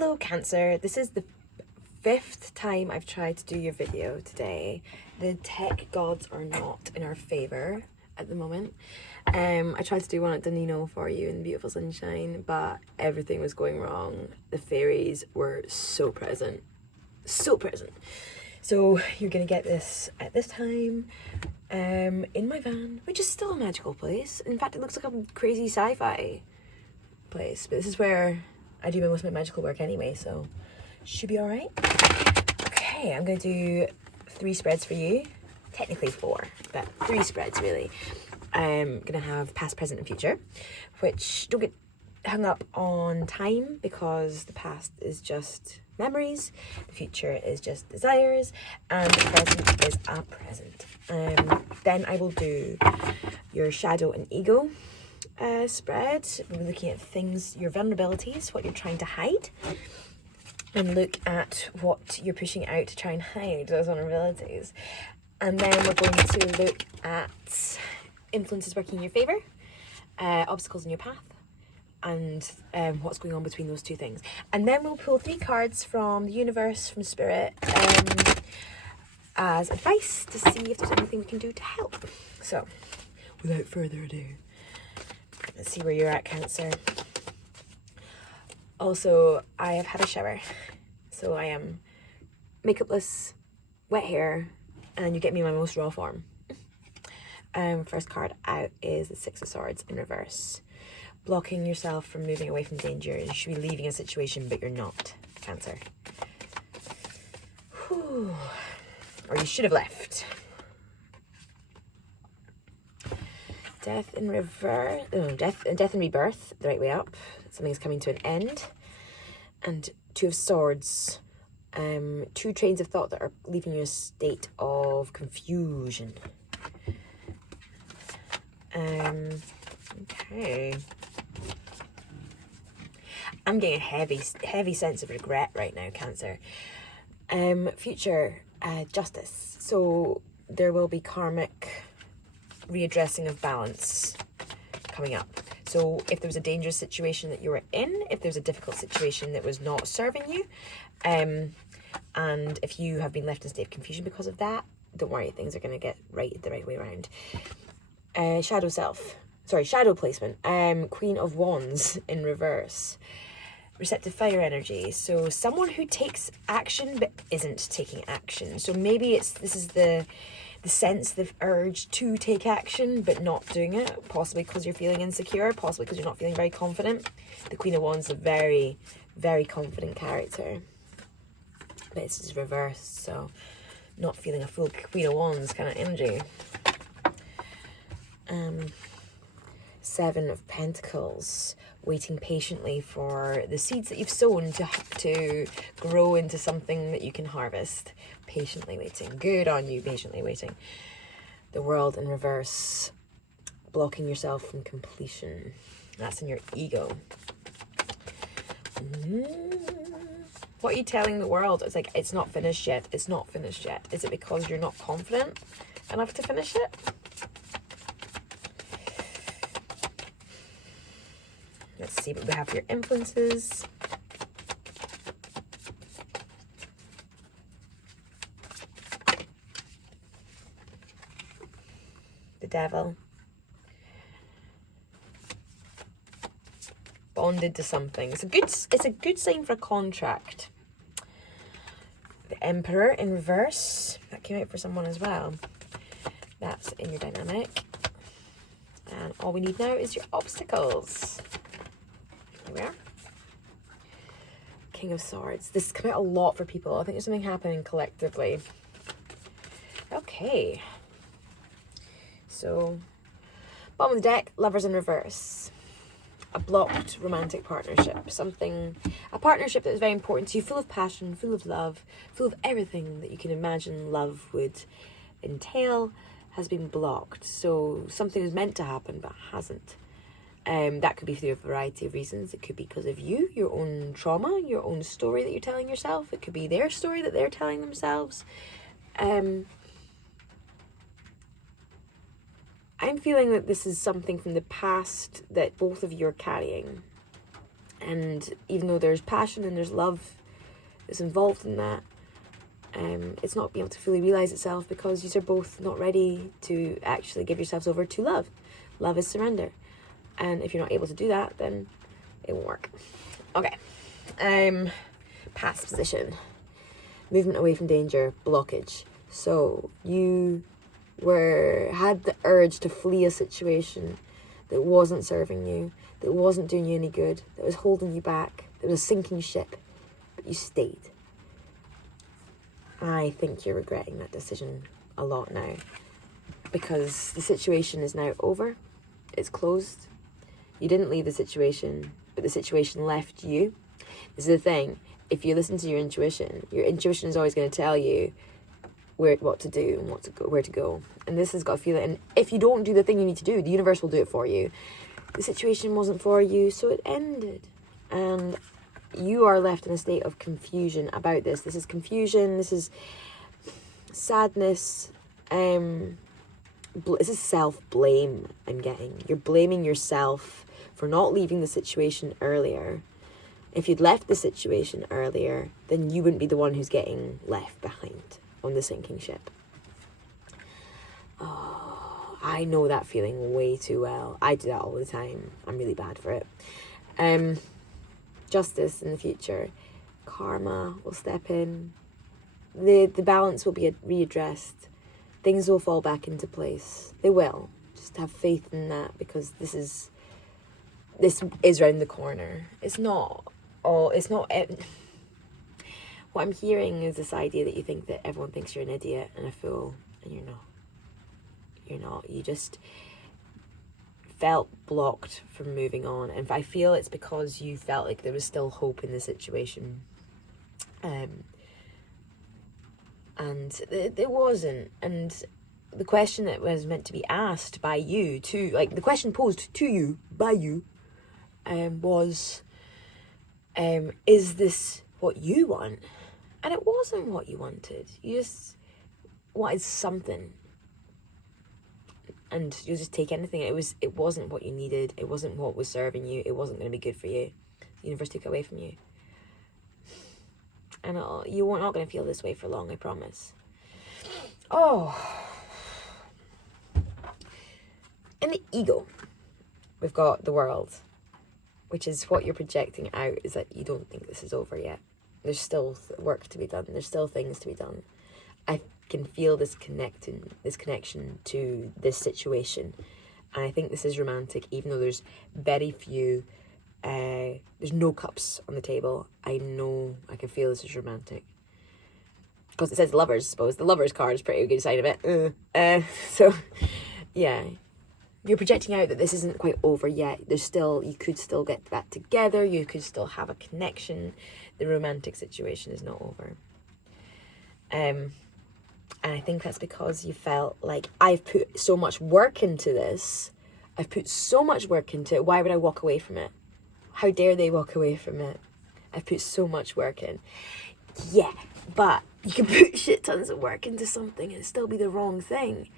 Hello Cancer, this is the 5th time I've tried to do your video today. The tech gods are not in our favour at the moment. I tried to do one at Danino for you in beautiful sunshine, but everything was going wrong. The fairies were so present. So you're gonna get this at this time in my van, which is still a magical place. In fact, it looks like a crazy sci-fi place, but this is where I do most of my magical work anyway, so should be all right. Okay, I'm gonna do 3 spreads for you. Technically 4, but 3 spreads really. I'm gonna have past, present, and future, which don't get hung up on time because the past is just memories, the future is just desires, and the present is a present. Then I will do your shadow and ego spread. We're looking at things, your vulnerabilities, what you're trying to hide, and look at what you're pushing out to try and hide those vulnerabilities. And then we're going to look at influences working in your favour, obstacles in your path, and what's going on between those 2 things. And then we'll pull 3 cards from the universe, from spirit, as advice to see if there's anything we can do to help. So, without further ado, let's see where you're at, Cancer. Also, I have had a shower, so I am makeupless, wet hair, and you get me in my most raw form. First card out is the 6 of Swords in reverse. Blocking yourself from moving away from danger. You should be leaving a situation, but you're not, Cancer. Whew. Or you should have left. Death in reverse. Oh, death and rebirth, the right way up. Something's coming to an end. And 2 of Swords. 2 trains of thought that are leaving you in a state of confusion. Okay. I'm getting a heavy sense of regret right now, Cancer. Future, justice. So there will be karmic readdressing of balance coming up. So if there was a dangerous situation that you were in, if there was a difficult situation that was not serving you, and if you have been left in a state of confusion because of that, don't worry, things are going to get right the right way around. Shadow placement. Queen of Wands in reverse. Receptive fire energy. So someone who takes action but isn't taking action. So maybe this is the sense, the urge to take action but not doing it, possibly because you're feeling insecure, possibly because you're not feeling very confident. The Queen of Wands is a very, very confident character, but this is reversed, so not feeling a full Queen of Wands kind of energy. 7 of Pentacles, waiting patiently for the seeds that you've sown to grow into something that you can harvest. Patiently waiting. Good on you, patiently waiting. The World in reverse, blocking yourself from completion. That's in your ego. What are you telling the world? It's like, it's not finished yet. It's not finished yet. Is it because you're not confident enough to finish it? Let's see what we have for your influences. The Devil. Bonded to something. It's a good sign for a contract. The Emperor in reverse. That came out for someone as well. That's in your dynamic. And all we need now is your obstacles. Here we are. King of Swords. This has come out a lot for people. I think there's something happening collectively. Okay. So, bottom of the deck, Lovers in reverse. A blocked romantic partnership. A partnership that is very important to you, full of passion, full of love, full of everything that you can imagine love would entail, has been blocked. So something is meant to happen but hasn't. That could be through a variety of reasons. It could be because of you, your own trauma, your own story that you're telling yourself. It could be their story that they're telling themselves. I'm feeling that this is something from the past that both of you are carrying. And even though there's passion and there's love that's involved in that, it's not being able to fully realise itself because you are both not ready to actually give yourselves over to love. Love is surrender. And if you're not able to do that, then it won't work. Okay. Past position. Movement away from danger. Blockage. So you had the urge to flee a situation that wasn't serving you, that wasn't doing you any good, that was holding you back, that was a sinking ship, but you stayed. I think you're regretting that decision a lot now because the situation is now over. It's closed. You didn't leave the situation, but the situation left you. This is the thing. If you listen to your intuition is always going to tell you what to do and where to go. And this has got a feeling. And if you don't do the thing you need to do, the universe will do it for you. The situation wasn't for you, so it ended. And you are left in a state of confusion about this. This is confusion. This is sadness. This is self-blame I'm getting. You're blaming yourself for not leaving the situation earlier. If you'd left the situation earlier, then you wouldn't be the one who's getting left behind on the sinking ship. Oh, I know that feeling way too well. I do that all the time. I'm really bad for it. Justice in the future. Karma will step in. The balance will be readdressed. Things will fall back into place. They will. Just have faith in that because this is round the corner. What I'm hearing is this idea that you think that everyone thinks you're an idiot and a fool, and you're not. You're not. You just felt blocked from moving on. And I feel it's because you felt like there was still hope in the situation. And it wasn't. And the question that was meant to be asked by you too, like the question posed to you by you, was, is this what you want? And it wasn't what you wanted. You just wanted something. And you'll just take anything. It wasn't what you needed. It wasn't what was serving you. It wasn't going to be good for you. The universe took it away from you. And you're not going to feel this way for long, I promise. Oh. In the ego, we've got the world, which is what you're projecting out, is that you don't think this is over yet. There's still work to be done. There's still things to be done. I can feel this connection to this situation. And I think this is romantic, even though there's very few, there's no cups on the table. I know, I can feel this is romantic. Because it says lovers, I suppose. The lovers card is pretty good side of it. So, yeah. You're projecting out that this isn't quite over yet. You could still get that together. You could still have a connection. The romantic situation is not over. And I think that's because you felt like, I've put so much work into this. I've put so much work into it. Why would I walk away from it? How dare they walk away from it? I've put so much work in. Yeah, but you can put shit tons of work into something and still be the wrong thing.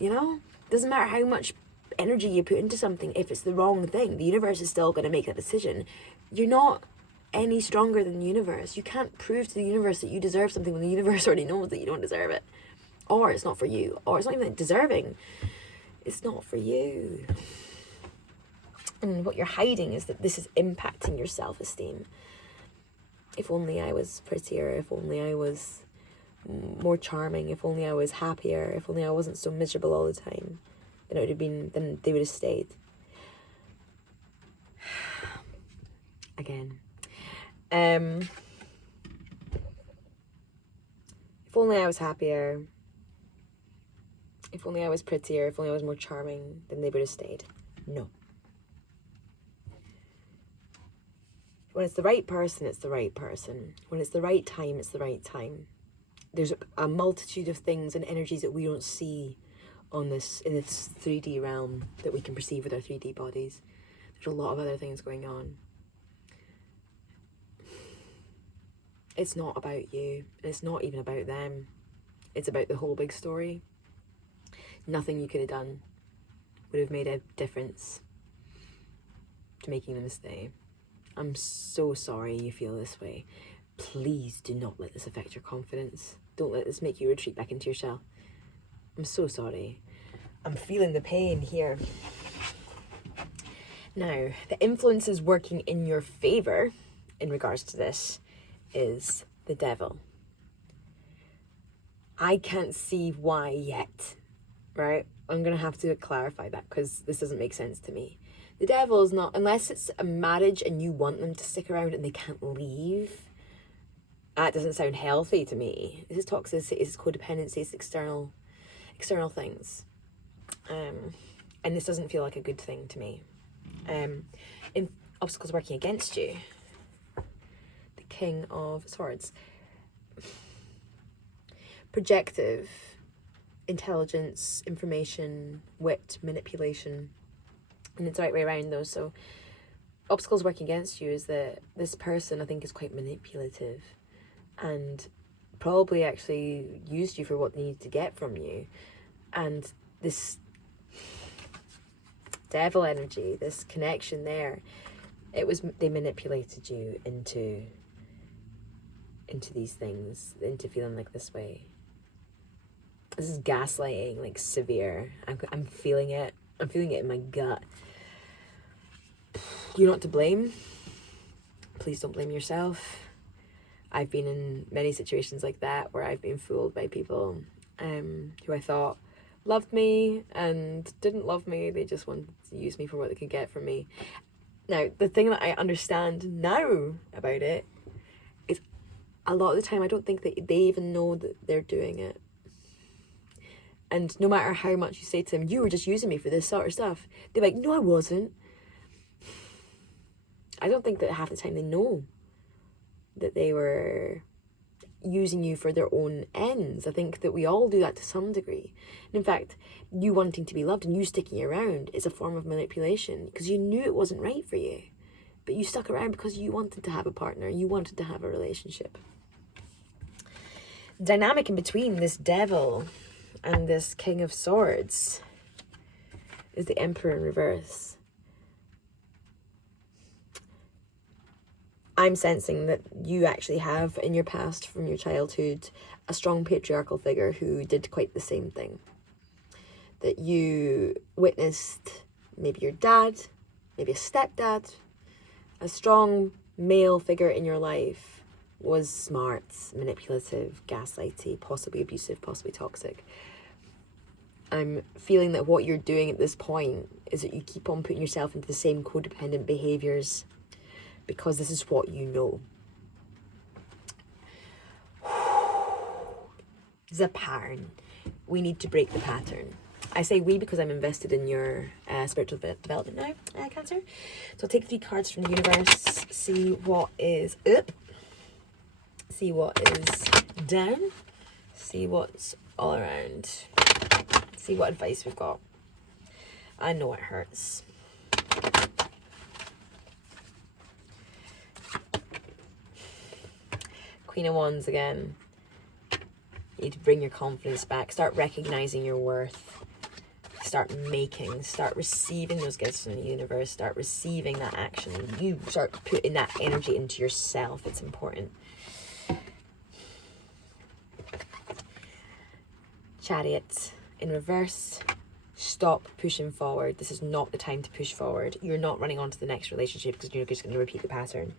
You know? Doesn't matter how much energy you put into something. If it's the wrong thing, the universe is still going to make that decision. You're not any stronger than the universe. You can't prove to the universe that you deserve something when the universe already knows that you don't deserve it. Or it's not for you. Or it's not even deserving. It's not for you. And what you're hiding is that this is impacting your self-esteem. If only I was prettier. If only I was more charming. If only I was happier. If only I wasn't so miserable all the time. Then they would have stayed. Again. If only I was happier. If only I was prettier. If only I was more charming, then they would have stayed. No. When it's the right person, it's the right person. When it's the right time, it's the right time. There's a multitude of things and energies that we don't see in this 3D realm that we can perceive with our 3D bodies. There's a lot of other things going on. It's not about you. It's not even about them. It's about the whole big story. Nothing you could have done would have made a difference to making them stay. I'm so sorry you feel this way. Please do not let this affect your confidence. Don't let this make you retreat back into your shell. I'm so sorry. I'm feeling the pain here. Now, the influences working in your favor in regards to this is the devil. I can't see why yet, right? I'm going to have to clarify that because this doesn't make sense to me. The devil is not, unless it's a marriage and you want them to stick around and they can't leave, that doesn't sound healthy to me. This is toxicity, it's codependency, it's external things. And this doesn't feel like a good thing to me. In obstacles working against you, the King of Swords. Projective, intelligence, information, wit, manipulation. And it's the right way around though. So obstacles working against you is that this person, I think, is quite manipulative and probably actually used you for what they needed to get from you. And this devil energy, this connection there, they manipulated you into these things, into feeling like this way. This is gaslighting, like severe. I'm feeling it. I'm feeling it in my gut. You're not to blame. Please don't blame yourself. I've been in many situations like that where I've been fooled by people who I thought loved me and didn't love me. They just wanted to use me for what they could get from me. Now, the thing that I understand now about it is a lot of the time I don't think that they even know that they're doing it. And no matter how much you say to them, you were just using me for this sort of stuff, they're like, no, I wasn't. I don't think that half the time they know that they were using you for their own ends. I think that we all do that to some degree. And in fact, you wanting to be loved and you sticking around is a form of manipulation because you knew it wasn't right for you. But you stuck around because you wanted to have a partner. You wanted to have a relationship. Dynamic in between this devil and this King of Swords is the Emperor in reverse. I'm sensing that you actually have in your past, from your childhood, a strong patriarchal figure who did quite the same thing. That you witnessed maybe your dad, maybe a stepdad, a strong male figure in your life was smart, manipulative, gaslighty, possibly abusive, possibly toxic. I'm feeling that what you're doing at this point is that you keep on putting yourself into the same codependent behaviours because this is what you know. It's a pattern. We need to break the pattern. I say we because I'm invested in your spiritual development now, Cancer. So I'll take 3 cards from the universe, see what is up, see what is down, see what's all around, see what advice we've got. I know it hurts. Queen of Wands again. You need to bring your confidence back. Start recognizing your worth. Start receiving those gifts from the universe. Start receiving that action. You start putting that energy into yourself. It's important. Chariot in reverse. Stop pushing forward. This is not the time to push forward. You're not running on to the next relationship because you're just going to repeat the pattern.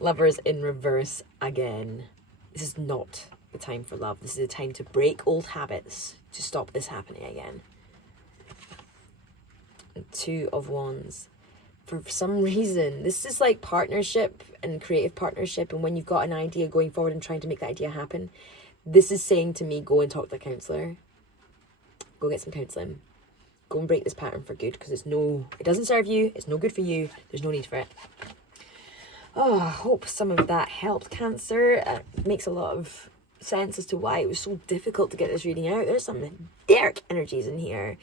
Lovers in reverse again. This is not the time for love. This is the time to break old habits to stop this happening again. And 2 of Wands. For some reason, this is like partnership and creative partnership, and when you've got an idea going forward and trying to make that idea happen, this is saying to me, go and talk to a counsellor. Go get some counselling. Go and break this pattern for good, because it doesn't serve you, it's no good for you, there's no need for it. Oh, I hope some of that helped, Cancer. It makes a lot of sense as to why it was so difficult to get this reading out. There's some dark energies in here.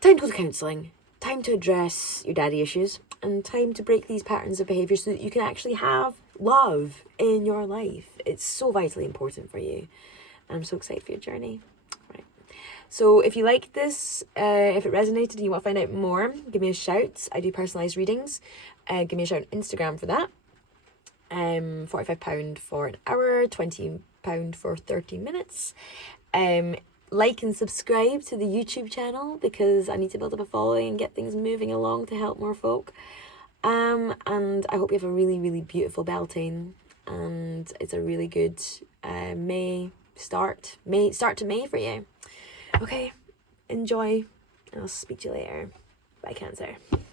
Time to go to counselling. Time to address your daddy issues. And time to break these patterns of behaviour so that you can actually have love in your life. It's so vitally important for you. And I'm so excited for your journey. Right. So if you like this, if it resonated and you want to find out more, give me a shout. I do personalised readings. give me a shout on Instagram for that. £45 for an hour, £20 for 30 minutes. Like and subscribe to the YouTube channel because I need to build up a following and get things moving along to help more folk. And I hope you have a really, really beautiful Beltane, and it's a really good start to May for you. Okay, enjoy, and I'll speak to you later. Bye, Cancer.